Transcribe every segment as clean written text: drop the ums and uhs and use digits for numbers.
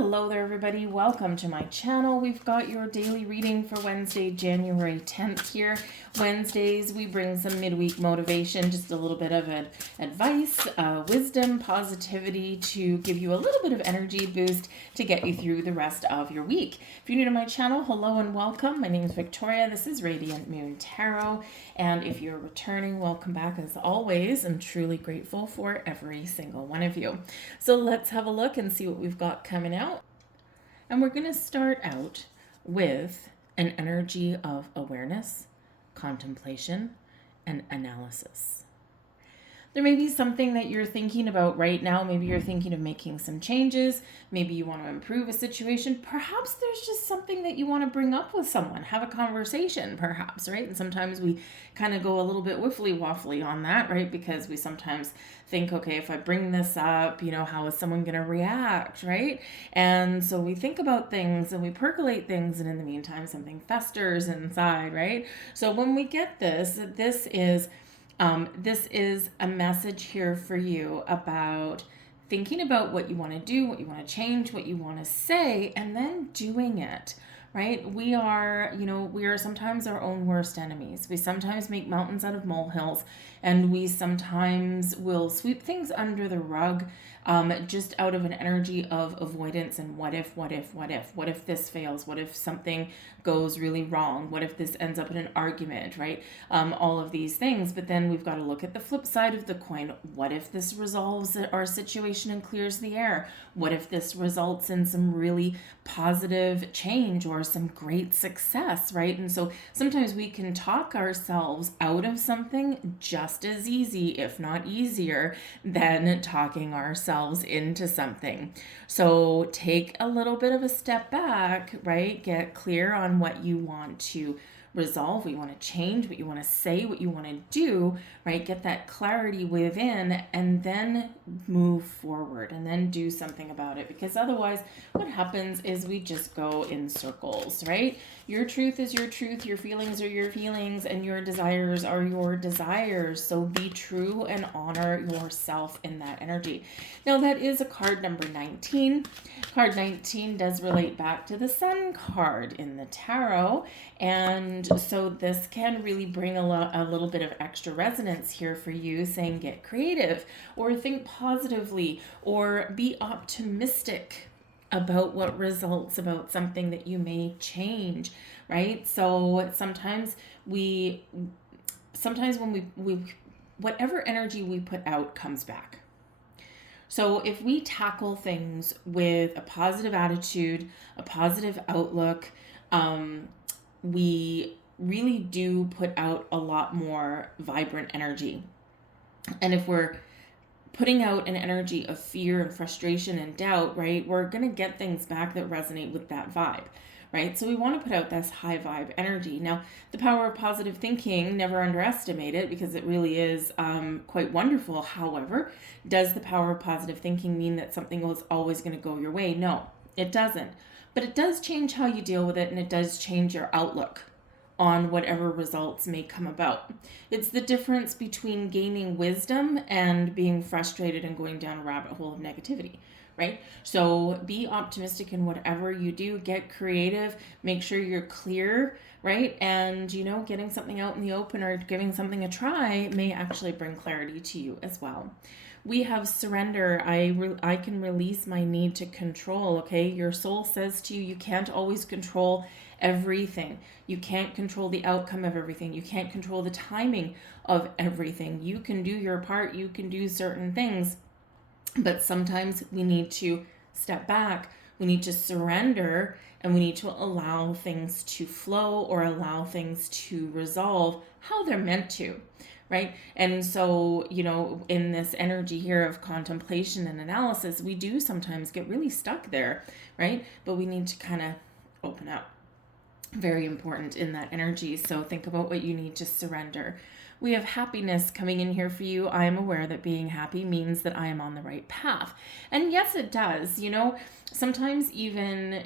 Hello there, everybody. Welcome to my channel. We've got your daily reading for Wednesday, January 10th here. Wednesdays, we bring some midweek motivation, just a little bit of advice, wisdom, positivity to give you a little bit of energy boost to get you through the rest of your week. If you're new to my channel, hello and welcome. My name is Victoria. This is Radiant Moon Tarot. And if you're returning, welcome back as always. I'm truly grateful for every single one of you. So let's have a look and see what we've got coming out. And we're going to start out with an energy of awareness, contemplation, and analysis. There may be something that you're thinking about right now. Maybe you're thinking of making some changes. Maybe you want to improve a situation. Perhaps there's just something that you want to bring up with someone. Have a conversation, perhaps, right? And sometimes we kind of go a little bit wiffly-waffly on that, right? Because we sometimes think, okay, if I bring this up, how is someone going to react, right? And so we think about things and we percolate things, and in the meantime, something festers inside, right? So when we get this is a message here for you about thinking about what you want to do, what you want to change, what you want to say, and then doing it, right? We are sometimes our own worst enemies. We sometimes make mountains out of molehills, and we sometimes will sweep things under the rug, just out of an energy of avoidance and what if this fails? What if something goes really wrong? What if this ends up in an argument, right? All of these things. But then we've got to look at the flip side of the coin. What if this resolves our situation and clears the air? What if this results in some really positive change or some great success, right? And so sometimes we can talk ourselves out of something just as easy, if not easier, than talking ourselves into something. So take a little bit of a step back, right? Get clear on what you want to resolve, what you want to change, what you want to say, what you want to do, right? Get that clarity within, and then move forward and then do something about it. Because otherwise what happens is we just go in circles, right? Your truth is your truth, your feelings are your feelings, and your desires are your desires. So be true and honor yourself in that energy. Now that is a card number 19. Card 19 does relate back to the Sun card in the tarot, and so this can really bring a little bit of extra resonance here for you, saying get creative or think positively or be optimistic about what results, about something that you may change, right? So sometimes when we whatever energy we put out comes back. So if we tackle things with a positive attitude, a positive outlook, we really do put out a lot more vibrant energy. And if we're putting out an energy of fear and frustration and doubt, right, we're going to get things back that resonate with that vibe, right? So we want to put out this high vibe energy. Now, the power of positive thinking, never underestimate it, because it really is quite wonderful. However, does the power of positive thinking mean that something is always going to go your way? No, it doesn't. But it does change how you deal with it, and it does change your outlook on whatever results may come about. It's the difference between gaining wisdom and being frustrated and going down a rabbit hole of negativity, right? So be optimistic in whatever you do, get creative, make sure you're clear, right? And, getting something out in the open or giving something a try may actually bring clarity to you as well. We have surrender. I can release my need to control, okay? Your soul says to you, you can't always control everything. You can't control the outcome of everything. You can't control the timing of everything. You can do your part. You can do certain things. But sometimes we need to step back. We need to surrender, and we need to allow things to flow or allow things to resolve how they're meant to. Right? And so, in this energy here of contemplation and analysis, we do sometimes get really stuck there, right? But we need to kind of open up. Very important in that energy. So think about what you need to surrender. We have happiness coming in here for you. I am aware that being happy means that I am on the right path. And yes, it does. sometimes even,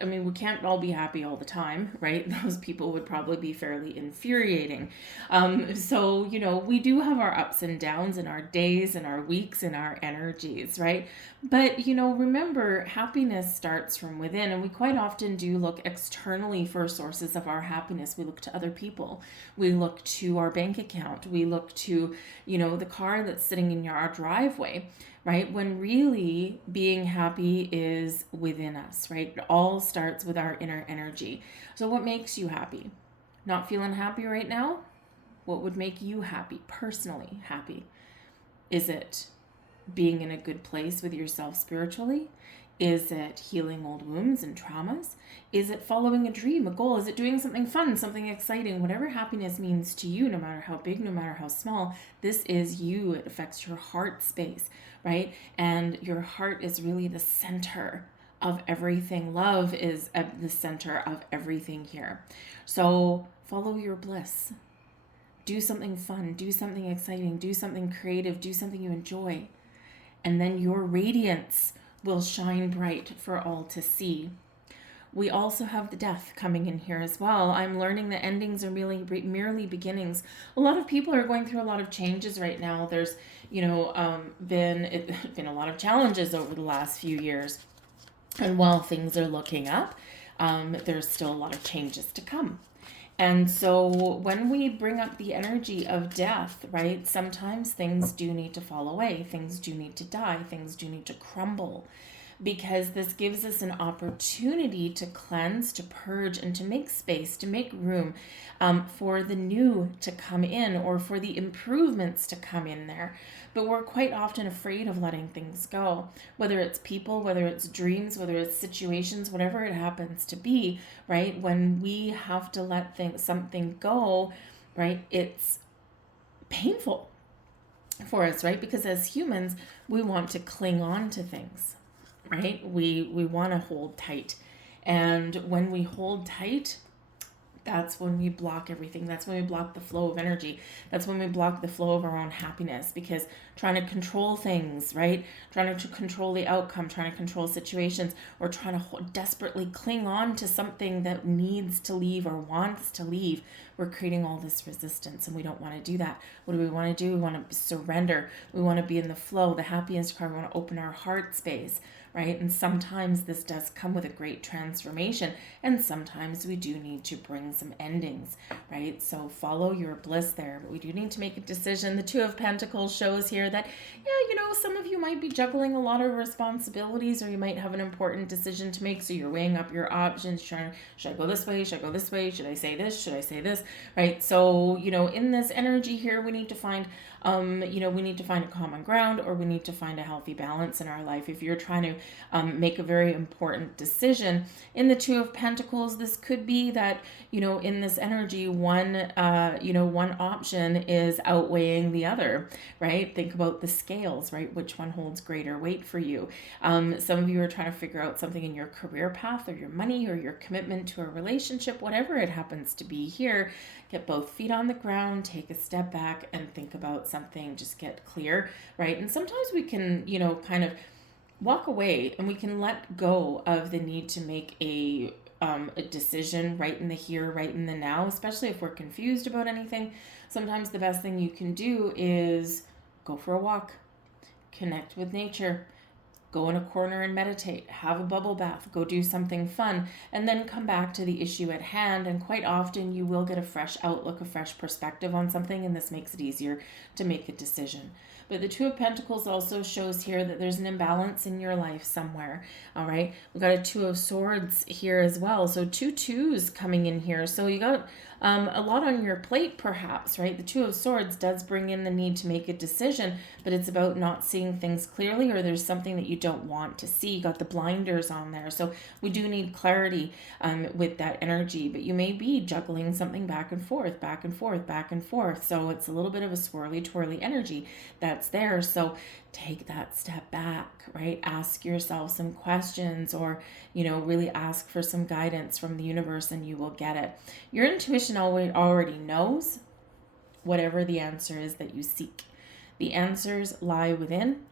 I mean, we can't all be happy all the time, right? Those people would probably be fairly infuriating. So, we do have our ups and downs in our days and our weeks and our energies, right? But, remember, happiness starts from within, and we quite often do look externally for sources of our happiness. We look to other people. We look to our bank account. We look to, the car that's sitting in our driveway, right? When really being happy is within us, right? It all starts with our inner energy. So what makes you happy? Not feeling happy right now? What would make you happy, personally happy? Is it being in a good place with yourself spiritually? Is it healing old wounds and traumas? Is it following a dream, a goal? Is it doing something fun, something exciting? Whatever happiness means to you, no matter how big, no matter how small, this is you. It affects your heart space, right? And your heart is really the center of everything. Love is at the center of everything here. So follow your bliss. Do something fun, do something exciting, do something creative, do something you enjoy. And then your radiance will shine bright for all to see. We also have the death coming in here as well. I'm learning that endings are merely beginnings. A lot of people are going through a lot of changes right now. There's, been a lot of challenges over the last few years. And while things are looking up, there's still a lot of changes to come. And so when we bring up the energy of death, right, sometimes things do need to fall away. Things do need to die. Things do need to crumble, because this gives us an opportunity to cleanse, to purge, and to make space, to make room for the new to come in, or for the improvements to come in there. But we're quite often afraid of letting things go, whether it's people, whether it's dreams, whether it's situations, whatever it happens to be, right? When we have to let something go, right, it's painful for us, right? Because as humans, we want to cling on to things, right? We want to hold tight. And when we hold tight, that's when we block everything. That's when we block the flow of energy. That's when we block the flow of our own happiness, because trying to control things, right? Trying to control the outcome, trying to control situations, or trying to desperately cling on to something that needs to leave or wants to leave, we're creating all this resistance, and we don't want to do that. What do we want to do? We want to surrender. We want to be in the flow, the happiness card. We want to open our heart space, right? And sometimes this does come with a great transformation, and sometimes we do need to bring some endings, right? So follow your bliss there, but we do need to make a decision. The Two of Pentacles shows here that, some of you might be juggling a lot of responsibilities, or you might have an important decision to make, so you're weighing up your options, should I go this way, should I go this way, should I say this, should I say this, right? So, in this energy here, we need to find a common ground, or we need to find a healthy balance in our life. If you're trying to make a very important decision in the Two of Pentacles, this could be that, in this energy, one option is outweighing the other, right? Think about the scales, right? Which one holds greater weight for you? Some of you are trying to figure out something in your career path, or your money, or your commitment to a relationship, whatever it happens to be here. Get both feet on the ground, take a step back, and think about something. Just get clear, right? And sometimes we can, kind of walk away, and we can let go of the need to make a decision right in the here, right in the now, especially if we're confused about anything. Sometimes the best thing you can do is go for a walk, connect with nature, go in a corner and meditate, have a bubble bath, go do something fun, and then come back to the issue at hand. And quite often you will get a fresh outlook, a fresh perspective on something, and this makes it easier to make a decision. But the Two of Pentacles also shows here that there's an imbalance in your life somewhere. All right. We've got a Two of Swords here as well. So 2 twos coming in here. So you got a lot on your plate, perhaps, right? The Two of Swords does bring in the need to make a decision, but it's about not seeing things clearly, or there's something that you don't want to see. You got the blinders on there. So we do need clarity with that energy, but you may be juggling something back and forth, back and forth, back and forth. So it's a little bit of a swirly, twirly energy that's there. So take that step back, right? Ask yourself some questions, or, really ask for some guidance from the universe, and you will get it. Your intuition already knows whatever the answer is that you seek. The answers lie within,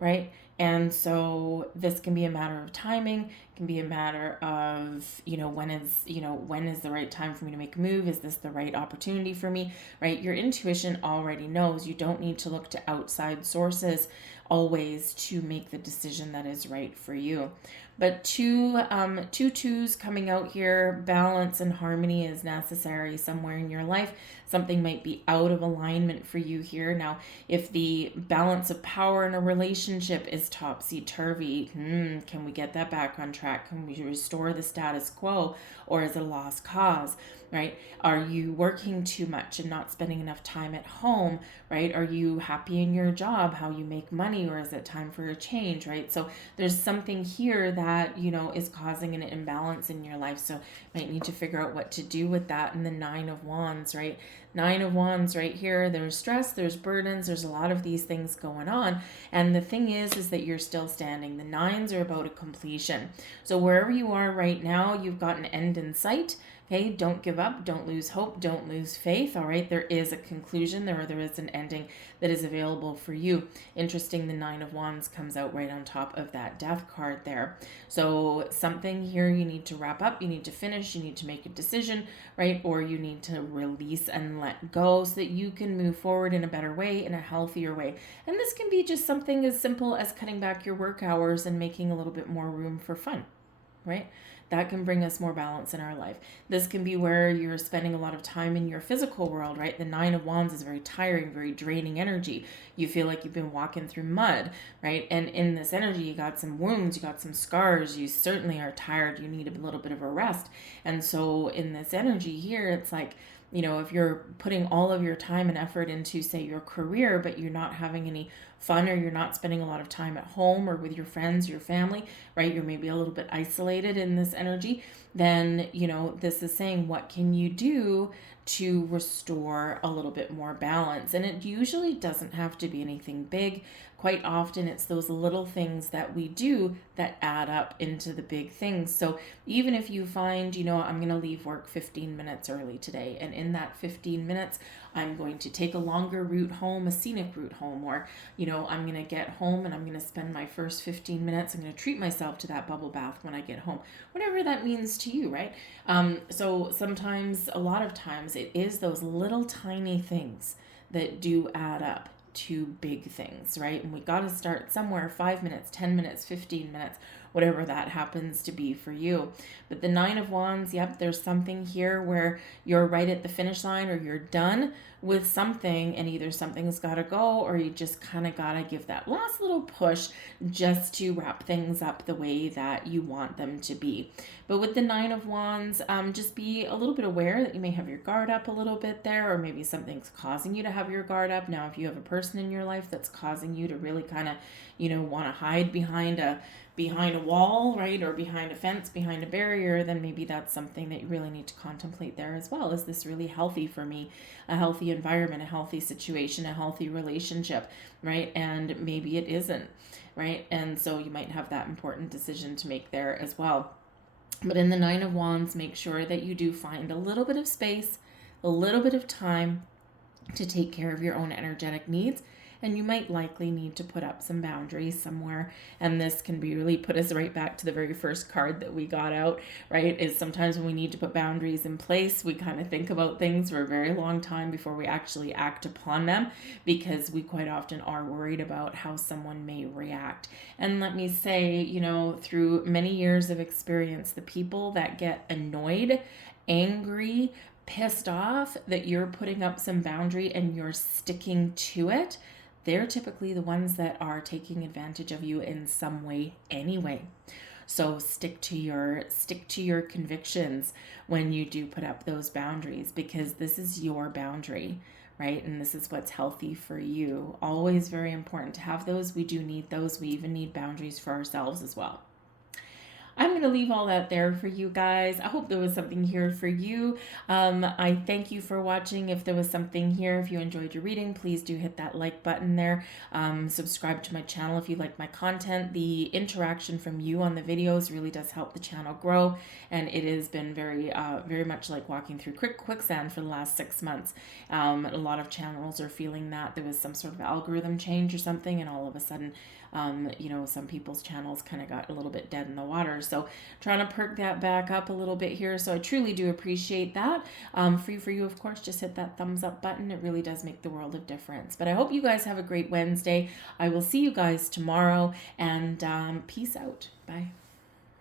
right? And so this can be a matter of timing, can be a matter of, when is the right time for me to make a move? Is this the right opportunity for me? Right? Your intuition already knows. You don't need to look to outside sources always to make the decision that is right for you. But two twos coming out here, balance and harmony is necessary somewhere in your life. Something might be out of alignment for you here. Now, if the balance of power in a relationship is topsy-turvy, can we get that back on track? Can we restore the status quo, or is it a lost cause? Right? Are you working too much and not spending enough time at home? Right? Are you happy in your job, how you make money, or is it time for a change? Right? So there's something here that, is causing an imbalance in your life. So you might need to figure out what to do with that. And the Nine of Wands, right? Nine of Wands right here, there's stress, there's burdens, there's a lot of these things going on. And the thing is that you're still standing. The nines are about a completion. So wherever you are right now, you've got an end in sight. Okay, don't give up, don't lose hope, don't lose faith. All right, there is a conclusion, there is an ending that is available for you. Interesting, the Nine of Wands comes out right on top of that Death card there. So something here you need to wrap up, you need to finish, you need to make a decision, right? Or you need to release and let go so that you can move forward in a better way, in a healthier way. And this can be just something as simple as cutting back your work hours and making a little bit more room for fun, right? That can bring us more balance in our life. This can be where you're spending a lot of time in your physical world, right? The Nine of Wands is very tiring, very draining energy. You feel like you've been walking through mud, right? And in this energy, you got some wounds, you got some scars, you certainly are tired, you need a little bit of a rest. And so in this energy here, it's like, if you're putting all of your time and effort into, say, your career, but you're not having any fun, or you're not spending a lot of time at home or with your friends, your family, right? You're maybe a little bit isolated in this energy. Then, this is saying, what can you do to restore a little bit more balance? And it usually doesn't have to be anything big. Quite often it's those little things that we do that add up into the big things. So even if you find, I'm going to leave work 15 minutes early today, and in that 15 minutes, I'm going to take a longer route home, a scenic route home, or, I'm going to get home and I'm going to spend my first 15 minutes. I'm going to treat myself to that bubble bath when I get home, whatever that means to you, right? So sometimes, a lot of times, it is those little tiny things that do add up to big things, right? And we got to start somewhere. 5 minutes, 10 minutes, 15 minutes, whatever that happens to be for you. But the Nine of Wands, yep, there's something here where you're right at the finish line, or you're done with something, and either something's got to go, or you just kind of got to give that last little push just to wrap things up the way that you want them to be. But with the Nine of Wands, just be a little bit aware that you may have your guard up a little bit there, or maybe something's causing you to have your guard up. Now, if you have a person in your life that's causing you to really kind of, want to hide behind a wall, right, or behind a fence, behind a barrier, then maybe that's something that you really need to contemplate there as well. Is this really healthy for me? A healthy environment, a healthy situation, a healthy relationship, right? And maybe it isn't, right? And so you might have that important decision to make there as well. But in the Nine of Wands, make sure that you do find a little bit of space, a little bit of time to take care of your own energetic needs. And you might likely need to put up some boundaries somewhere. And this can be really put us right back to the very first card that we got out, right? Is sometimes when we need to put boundaries in place, we kind of think about things for a very long time before we actually act upon them, because we quite often are worried about how someone may react. And let me say, through many years of experience, the people that get annoyed, angry, pissed off that you're putting up some boundary and you're sticking to it, they're typically the ones that are taking advantage of you in some way anyway. So stick to your convictions when you do put up those boundaries, because this is your boundary, right? And this is what's healthy for you. Always very important to have those. We do need those. We even need boundaries for ourselves as well. I'm going to leave all that there for you guys. I hope there was something here for you. I thank you for watching. If there was something here, if you enjoyed your reading, please do hit that like button there. Subscribe to my channel if you like my content. The interaction from you on the videos really does help the channel grow, and it has been very much like walking through quicksand for the last 6 months. A lot of channels are feeling that there was some sort of algorithm change or something, and all of a sudden You know, some people's channels kind of got a little bit dead in the water. So trying to perk that back up a little bit here. So I truly do appreciate that. For you, of course, just hit that thumbs up button. It really does make the world of difference. But I hope you guys have a great Wednesday. I will see you guys tomorrow, and peace out. Bye.